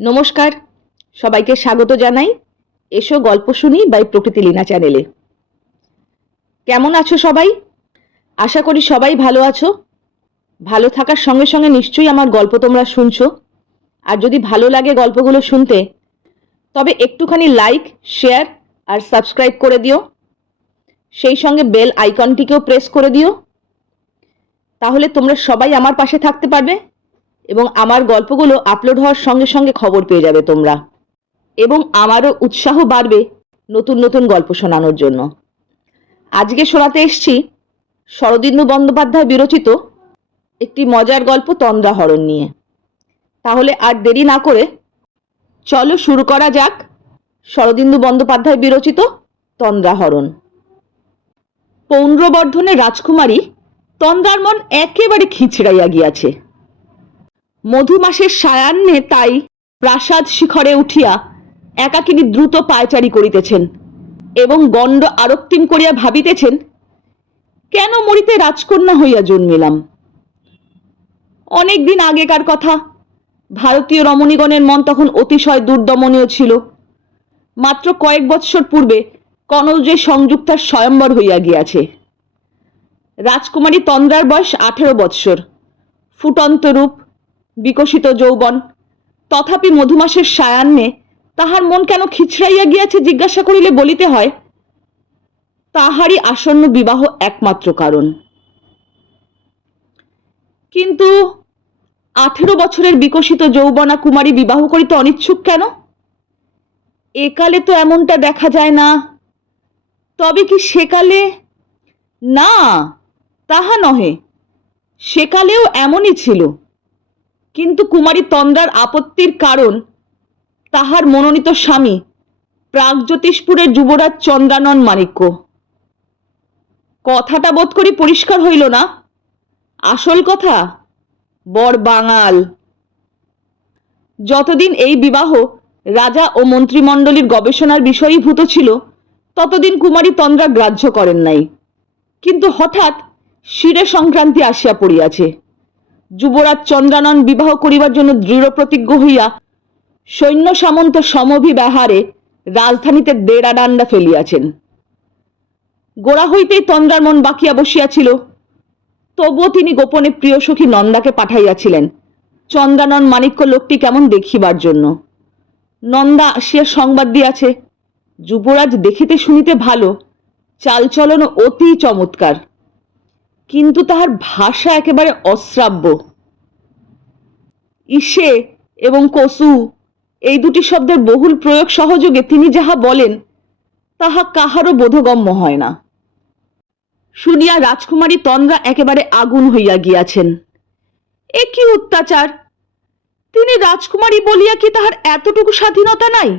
নমস্কার, সবাইকে স্বাগত জানাই এসো গল্প শুনি বাই প্রকৃতি লীনা চ্যানেলে কেমন আছো সবাই? আশা করি সবাই ভালো আছো। ভালো থাকার সঙ্গে সঙ্গে নিশ্চয়ই আমার গল্প তোমরা শুনছো। আর যদি ভালো লাগে গল্পগুলো শুনতে, তবে একটুখানি লাইক শেয়ার আর সাবস্ক্রাইব করে দিও। সেই সঙ্গে বেল আইকনটিকেও প্রেস করে দিও। তাহলে তোমরা সবাই আমার পাশে থাকতে পারবে। এবং আমার গল্পগুলো আপলোড হওয়ার সঙ্গে সঙ্গে খবর পেয়ে যাবে তোমরা। এবং আমারও উৎসাহ বাড়বে নতুন নতুন গল্প শোনানোর জন্য। আজকে শোনাতে এসছি শরদিন্দু বন্দ্যোপাধ্যায় বিরচিত একটি মজার গল্প তন্দ্রাহরণ নিয়ে। তাহলে আর দেরি না করে চলো শুরু করা যাক শরদিন্দু বন্দ্যোপাধ্যায় বিরচিত তন্দ্রাহরণ পৌণ্ড্রবর্ধনের রাজকুমারী তন্দ্রার মন একেবারে খিচড়াইয়া গিয়াছে। মধুমাসের সায়ান্নে তাই প্রাসাদ শিখরে উঠিয়া একাকিনী দ্রুত পায়চারি করিতেছেন এবং গণ্ড আরক্তিম করিয়া ভাবিতেছেন, কেন মরিতে রাজকন্যা হইয়া জন্মিলাম? অনেক দিন আগেকার কথা, ভারতীয় রমণীগণের মন তখন অতিশয় দুর্দমনীয় ছিল। মাত্র কয়েক বৎসর পূর্বে কনৌজে সংযুক্তার স্বয়ম্বর হইয়া গিয়াছে। রাজকুমারী তন্দ্রার বয়স আঠেরো বৎসর, ফুটন্ত রূপ বিকশিত যৌবন। তথাপি মধুমাসের সায়ান্নে তাহার মন কেন খিচড়াইয়া গিয়াছে জিজ্ঞাসা করিলে বলিতে হয়, তাহারই আসন্ন বিবাহ একমাত্র কারণ। কিন্তু আঠেরো বছরের বিকশিত যৌবনা কুমারী বিবাহ করিতে অনিচ্ছুক কেন? একালে তো এমনটা দেখা যায় না। তবে কি সেকালে না, তাহা নহে। সেকালেও এমনই ছিল। কিন্তু কুমারী তন্দ্রার আপত্তির কারণ তাহার মনোনীত স্বামী প্রাগজ্যোতিষপুরের যুবরাজ চন্দ্রানন মাণিক্য। কথাটা বোধ করি পরিষ্কার হইল না? আসল কথা, বর বাঙাল। যতদিন এই বিবাহ রাজা ও মন্ত্রিমণ্ডলীর গবেষণার বিষয়ীভূত ছিল, ততদিন কুমারী তন্দ্রা গ্রাহ্য করেন নাই। কিন্তু হঠাৎ শিরে সংক্রান্তি আসিয়া পড়িয়াছে। যুবরাজ চন্দ্রানন বিবাহ করিবার জন্য দৃঢ় প্রতিজ্ঞ হইয়া সৈন্য সামন্ত সমভিব্যাহারে রাজধানীতে দেড়া ডান্ডা ফেলিয়াছেন। গোড়া হইতেই তন্দ্রার মন বাকিয়া বসিয়াছিল। তবুও তিনি গোপনে প্রিয় সখী নন্দাকে পাঠাইয়াছিলেন। চন্দ্রানন মাণিক্য লোকটি কেমন দেখিবার জন্য। নন্দা আসিয়া সংবাদ দিয়াছে, যুবরাজ দেখিতে শুনিতে ভালো, চালচলন অতি চমৎকার। কিন্তু তাহার ভাষা একেবারে অশ্রাব্য। ইসে এবং কসু, এই দুটি শব্দের বহুল প্রয়োগ সহযোগে তিনি যাহা বলেন, তাহা কাহারও বোধগম্য হয় না। শুনিয়া রাজকুমারী তন্দ্রা একেবারে আগুন হইয়া গিয়াছেন। এ কি অত্যাচার? তিনি রাজকুমারী বলিয়া কি তাহার এতটুকু স্বাধীনতা নাই?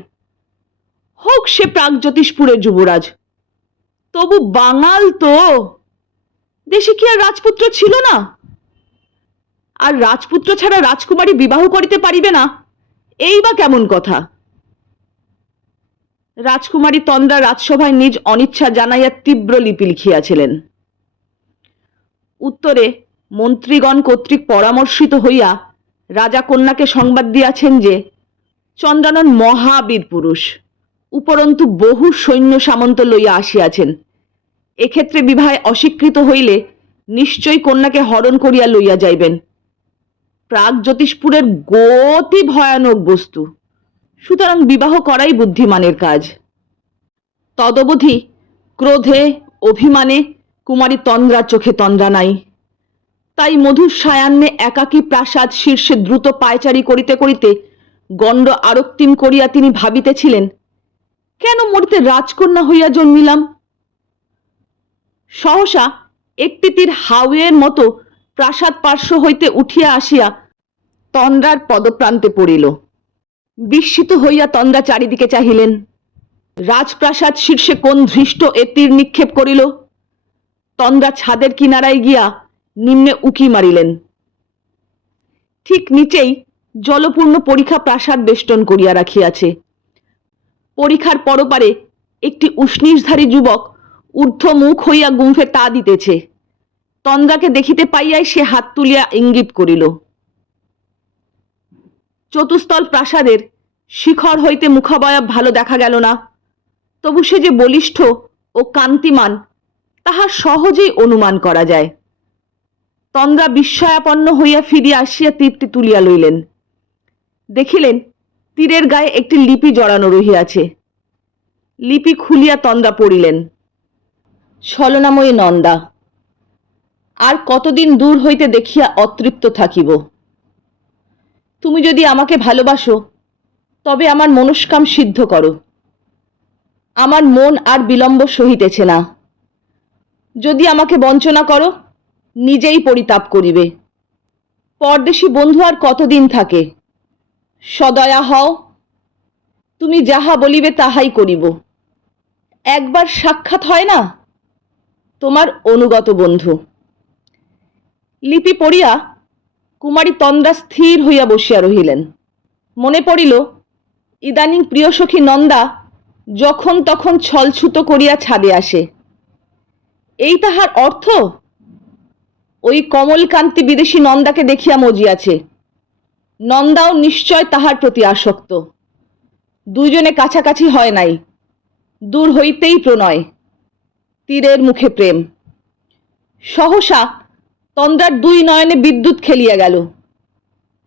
হোক সে প্রাগজ্যোতিষপুরের যুবরাজ, তবু বাঙাল তো! দেশে কি আর রাজপুত্র ছিল না? আর রাজপুত্র ছাড়া রাজকুমারী বিবাহ করিতে পারিবে না? এই বা কেমন কথা? রাজকুমারী তন্দ্রা রাজসভায় নিজ অনিচ্ছা জানাইয়া তীব্র লিপি লিখিয়াছিলেন উত্তরে, মন্ত্রীগণ কর্তৃক পরামর্শিত হইয়া রাজা কন্যাকে সংবাদ দিয়াছেন যে, চন্দ্রানন মহাবীর পুরুষ, উপরন্তু বহু সৈন্য সামন্ত লইয়া আসিয়াছেন। এক্ষেত্রে বিবাহে অস্বীকৃত হইলে নিশ্চয়ই কন্যাকে হরণ করিয়া লইয়া যাইবেন। প্রাগ জ্যোতিষপুরের গতি ভয়ানক বস্তু। সুতরাং বিবাহ করাই বুদ্ধিমানের কাজ। তদবধি ক্রোধে, অভিমানে কুমারী তন্দ্রার চোখে তন্দ্রা নাই। তাই মধুর সায়ান্নে একাকী প্রাসাদ শীর্ষে দ্রুত পায়চারি করিতে করিতে গণ্ড আরক্তিম করিয়া তিনি ভাবিতেছিলেন, কেন মরিতে রাজকন্যা হইয়া জন্মিলাম? সহসা একটি তীর হাওয়ের মতো প্রাসাদ পার্শ্ব হইতে উঠিয়া আসিয়া তন্দ্রার পদপ্রান্তে পড়িল। বিস্মিত হইয়া তন্দ্রা চারিদিকে চাহিলেন। রাজপ্রাসাদ শীর্ষে কোন ধৃষ্ট এ তীর নিক্ষেপ করিল? তন্দ্রা ছাদের কিনারায় গিয়া নিম্নে উকি মারিলেন। ঠিক নিচেই জলপূর্ণ পরীক্ষা প্রাসাদ বেষ্টন করিয়া রাখিয়াছে। পরীক্ষার পরপারে একটি উষ্ণীষধারী যুবক ঊর্ধ্ব মুখ হইয়া গুম্ফে তা দিতেছে। তন্দ্রাকে দেখিতে পাইয়াই সে হাত তুলিয়া ইঙ্গিত করিল। চতুস্তল প্রাসাদের শিখর হইতে মুখাবয়ব ভালো দেখা গেল না। তবু সে যে বলিষ্ঠ ও কান্তিমান, তাহা সহজেই অনুমান করা যায়। তন্দ্রা বিস্ময়াপন্ন হইয়া ফিরিয়া আসিয়া তীরটি তুলিয়া লইলেন। দেখিলেন, তীরের গায়ে একটি লিপি জড়ানো রহিয়াছে। লিপি খুলিয়া তন্দ্রা পড়িলেন। ছলনাময়ী নন্দা, আর কতদিন দূর হইতে দেখিয়া অতৃপ্ত থাকিব? তুমি যদি আমাকে ভালোবাসো, তবে আমার মনস্কাম সিদ্ধ করো। আমার মন আর বিলম্ব সহিতেছে না। যদি আমাকে বঞ্চনা করো, নিজেই পরিতাপ করিবে। পরদেশী বন্ধু আর কতদিন থাকে? সদয়া হও। তুমি যাহা বলিবে তাহাই করিব। একবার সাক্ষাৎ হয় না? তোমার অনুগত বন্ধু। লিপি পড়িয়া কুমারী তন্দ্রা স্থির হইয়া বসিয়া রহিলেন। মনে পড়িল, ইদানিং প্রিয় সখী নন্দা যখন তখন ছলছুতো করিয়া ছাদে আসে। এই তাহার অর্থ? ওই কমলকান্তি বিদেশি নন্দাকে দেখিয়া মজিয়াছে। নন্দাও নিশ্চয় তাহার প্রতি আসক্ত। দুইজনে কাছাকাছি হয় নাই। দূর হইতেই প্রণয়। তীরের মুখে প্রেম। সহসা তন্দ্রার দুই নয়নে বিদ্যুৎ খেলিয়া গেল।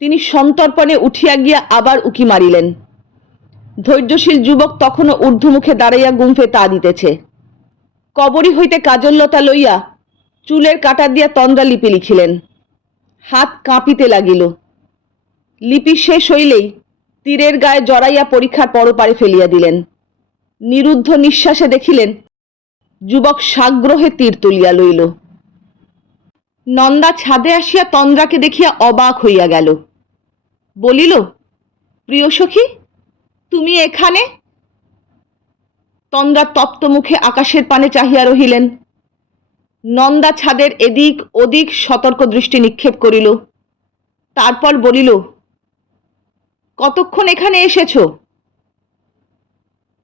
তিনি সন্তর্পণে উঠিয়া গিয়া আবার উকি মারিলেন। ধৈর্যশীল যুবক তখনও ঊর্ধ্বমুখে দাঁড়াইয়া গুম্ফে তা দিতেছে। কবরী হইতে কাজল্যতা লইয়া চুলের কাটা দিয়া তন্দ্রা লিপি লিখিলেন। হাত কাঁপিতে লাগিল। লিপি শেষ হইলেই তীরের গায়ে জড়াইয়া পরীক্ষার পরপারে ফেলিয়া দিলেন। নিরুদ্ধ নিঃশ্বাসে দেখিলেন যুবক সাগ্রহে তীর তুলিয়া লইল। নন্দা ছাদে আসিয়া তন্দ্রাকে দেখিয়া অবাক হইয়া গেল। বলিল, প্রিয় সখী, তুমি এখানে? তন্দ্রা তপ্ত মুখে আকাশের পানে চাহিয়া রহিলেন। নন্দা ছাদের এদিক ওদিক সতর্ক দৃষ্টি নিক্ষেপ করিল। তারপর বলিল, কতক্ষণ এখানে এসেছ?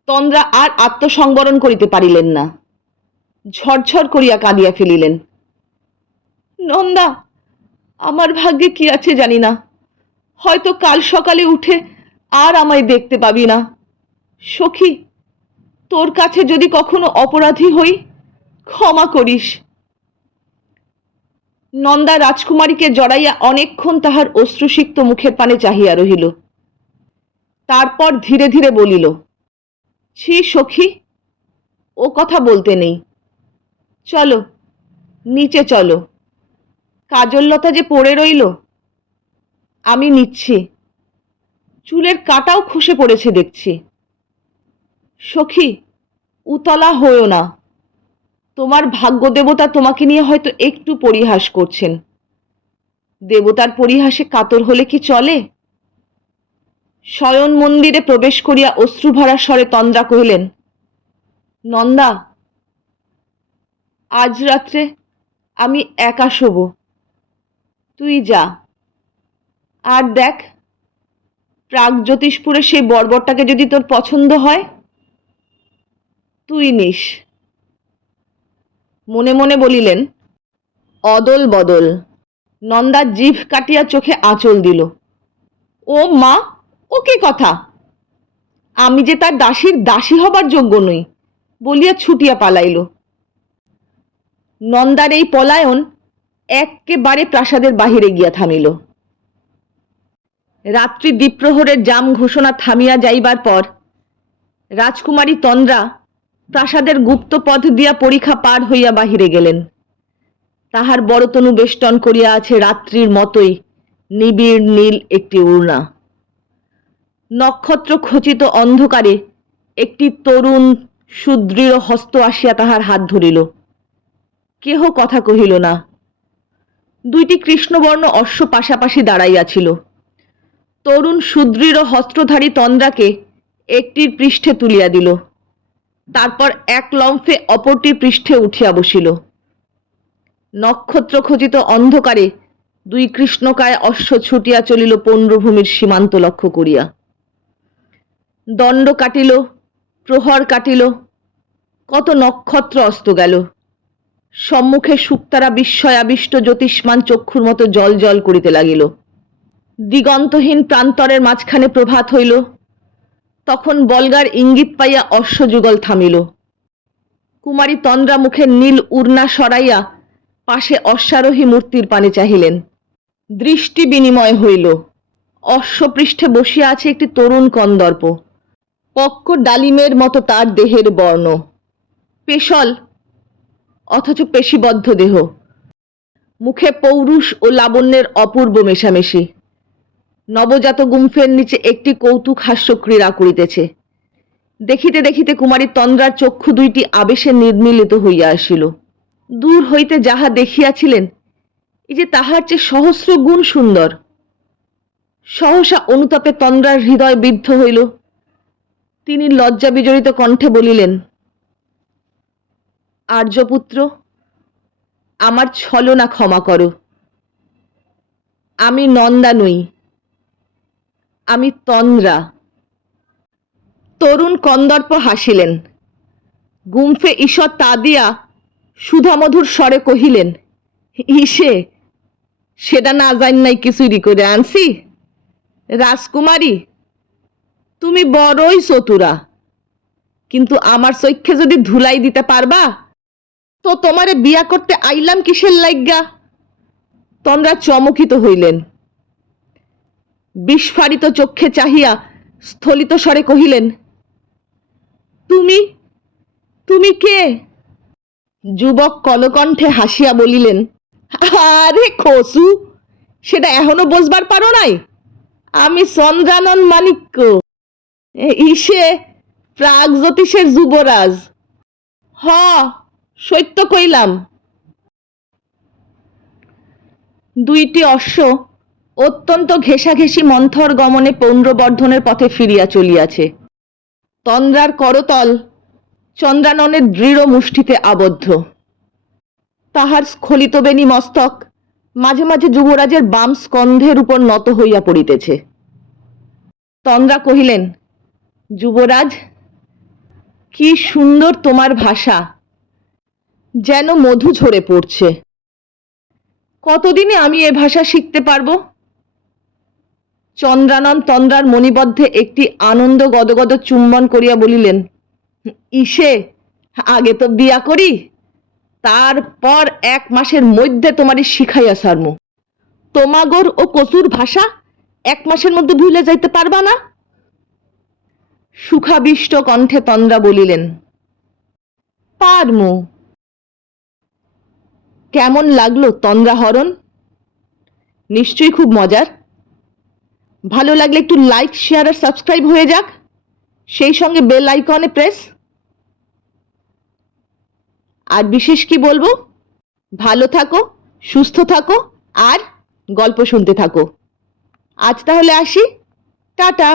তন্দ্রা আর আত্মসংবরণ করিতে পারিলেন না। ঝরঝর করিয়া কাঁদিয়া ফেলিলেন। নন্দা, আমার ভাগ্যে কি আছে জানি না। হয়তো কাল সকালে উঠে আর আমায় দেখতে পাবি না। সখী, তোর কাছে যদি কখনো অপরাধী হই, ক্ষমা করিস। নন্দা রাজকুমারীকে জড়াইয়া অনেকক্ষণ তাহার অশ্রুসিক্ত মুখের পানে চাহিয়া রহিল। তারপর ধীরে ধীরে বলিল, ছি সখী, ও কথা বলতে নেই। চলো, নিচে চলো। কাজললতা যে পড়ে রইল, আমি নিচ্ছি। চুলের কাটাও খসে পড়েছে দেখছি। সখী, উতলা হয়েও না। তোমার ভাগ্য দেবতা তোমাকে নিয়ে হয়তো একটু পরিহাস করছেন। দেবতার পরিহাসে কাতর হলে কি চলে? শয়ন মন্দিরে প্রবেশ করিয়া অশ্রুভরা স্বরে তন্দ্রা কহিলেন, নন্দা আজ রাত্রে আমি একা শোব। তুই যা। আর দেখ, প্রাগজ্যোতিষপুরে সেই বর্বরটাকে যদি তোর পছন্দ হয়, তুই নিস। মনে মনে বলিলেন, অদল বদল, নন্দা জিভ কাটিয়া চোখে আঁচল দিল। ও মা, ও কে কথা? আমি যে তার দাসীর দাসী হবার যোগ্য নই, বলিয়া ছুটিয়া পালাইল। নন্দার এই পলায়ন একেবারে প্রাসাদের বাহিরে গিয়া থামিল। রাত্রি দ্বীপ্রহরের জাম ঘোষণা থামিয়া যাইবার পর রাজকুমারী তন্দ্রা প্রাসাদের গুপ্ত পথ দিয়া পরীক্ষা পার হইয়া বাহিরে গেলেন। তাহার বড়তনু বেষ্টন করিয়া আছে রাত্রির মতোই নিবিড় নীল একটি উড়না। নক্ষত্র খচিত অন্ধকারে একটি তরুণ সুদৃঢ় হস্ত আসিয়া তাহার হাত ধরিল। কেহ কথা কহিল না। দুইটি কৃষ্ণবর্ণ অশ্ব পাশাপাশি দাঁড়াইয়াছিল। তরুণ সুদৃঢ় হস্ত্রধারী তন্দ্রাকে একটির পৃষ্ঠে তুলিয়া দিল। তারপর এক লম্ফে অপরটির পৃষ্ঠে উঠিয়া বসিল। নক্ষত্র খচিত অন্ধকারে দুই কৃষ্ণকায় অশ্ব ছুটিয়া চলিল পৌণ্ডভূমির সীমান্ত লক্ষ্য করিয়া। দণ্ড কাটিল, প্রহর কাটিল, কত নক্ষত্র অস্ত গেল। সম্মুখে সুক্তারা বিস্ময় আবিষ্ট জ্যোতিষ্মান চক্ষুর মতো জল জল করিতে লাগিল। দিগন্তহীন প্রান্তরের মাঝখানে প্রভাত হইল। তখন বলগার ইঙ্গিত পাইয়া অশ্বযুগল থামিল। কুমারী তন্দ্রা মুখে নীল উর্না সরাইয়া পাশে অশ্বারোহী মূর্তির পানে চাহিলেন। দৃষ্টি বিনিময় হইল। অশ্বপৃষ্ঠে বসিয়া আছে একটি তরুণ কন্দর্প। পক্ক ডালিমের মতো তার দেহের বর্ণ। পেশল অথচ পেশিবদ্ধ দেহ। মুখে পৌরুষ ও লাবণ্যের অপূর্ব মেশামেশি। নবজাত গুম্ফের নিচে একটি কৌতুক হাস্য ক্রীড়া করিতেছে। দেখিতে দেখিতে কুমারী তন্দ্রার চক্ষু দুইটি আবেশে নির্মিলিত হইয়া আসিল। দূর হইতে যাহা দেখিয়াছিলেন এই যে তাহার চেয়ে সহস্র গুণ সুন্দর। সহসা অনুতাপে তন্দ্রার হৃদয় বিদ্ধ হইল। তিনি লজ্জা বিজড়িত কণ্ঠে বলিলেন আর্যপুত্র, আমার ছলনা ক্ষমা করো। আমি নন্দা নই, আমি তন্দ্রা। তরুণ কন্দর্প হাসিলেন। গুম্ফে ঈশ্বর তা দিয়া সুধামধুর স্বরে কহিলেন, ইসে, সেটা না জান নাই কিছুরি করে আনছি রাজকুমারী, তুমি বড়ই চতুরা, কিন্তু আমার চৈক্ষে যদি ধুলাই দিতে পারবা তো তোমারে বিয়া করতে আইলাম কিসের লাইগা? তোমরা চমকিত হইলেন। বিস্ফারিত চক্ষে চাহিয়া স্থলিত স্বরে কহিলেন, তুমি তুমি কে? যুবক কলকণ্ঠে হাসিয়া বলিলেন, আরে খসু, সেটা এখনও বসবার পারো নাই? আমি চন্দ্রানন মানিক্য ইসে প্রাগজ্যোতিষের যুবরাজ। হ সত্য কইলাম। দুইটি অশ্ব অত্যন্ত ঘেঁষাঘেঁষি মন্থর গমনে পৌণ্ড্রবর্ধনের পথে ফিরিয়া চলিয়াছে। তন্দ্রার করতল চন্দ্রাননের দৃঢ় মুষ্টিতে আবদ্ধ। তাহার স্খলিত বেণী মস্তক মাঝে মাঝে যুবরাজের বাম স্কন্ধের উপর নত হইয়া পড়িতেছে। তন্দ্রা কহিলেন, যুবরাজ, কি সুন্দর তোমার ভাষা! যেন মধু ঝরে পড়ছে। কতদিনে আমি এ ভাষা শিখতে পারব? চন্দ্রানন তন্দ্রার মণিবদ্ধে একটি আনন্দ গদগদ চুম্বন করিয়া বলিলেন, ইসে, আগে তো বিয়া করি, তারপর এক মাসের মধ্যে তোমারই শিখাইয়া সারমু। তোমাগর ও কচুর ভাষা এক মাসের মধ্যে ভুলে যাইতে পারবা না? সুখাবিষ্ট কণ্ঠে তন্দ্রা বলিলেন, পারমু। কেমন লাগল তন্দ্রাহরণ নিশ্চয়ই খুব মজার। ভালো লাগলে একটু লাইক শেয়ার আর সাবস্ক্রাইব হয়ে যাক। সেই সঙ্গে বেল আইকনে প্রেস আর বিশেষ কি বলব? ভালো থাকো, সুস্থ থাকো আর গল্প শুনতে থাকো। আজ তাহলে আসি। টাটা।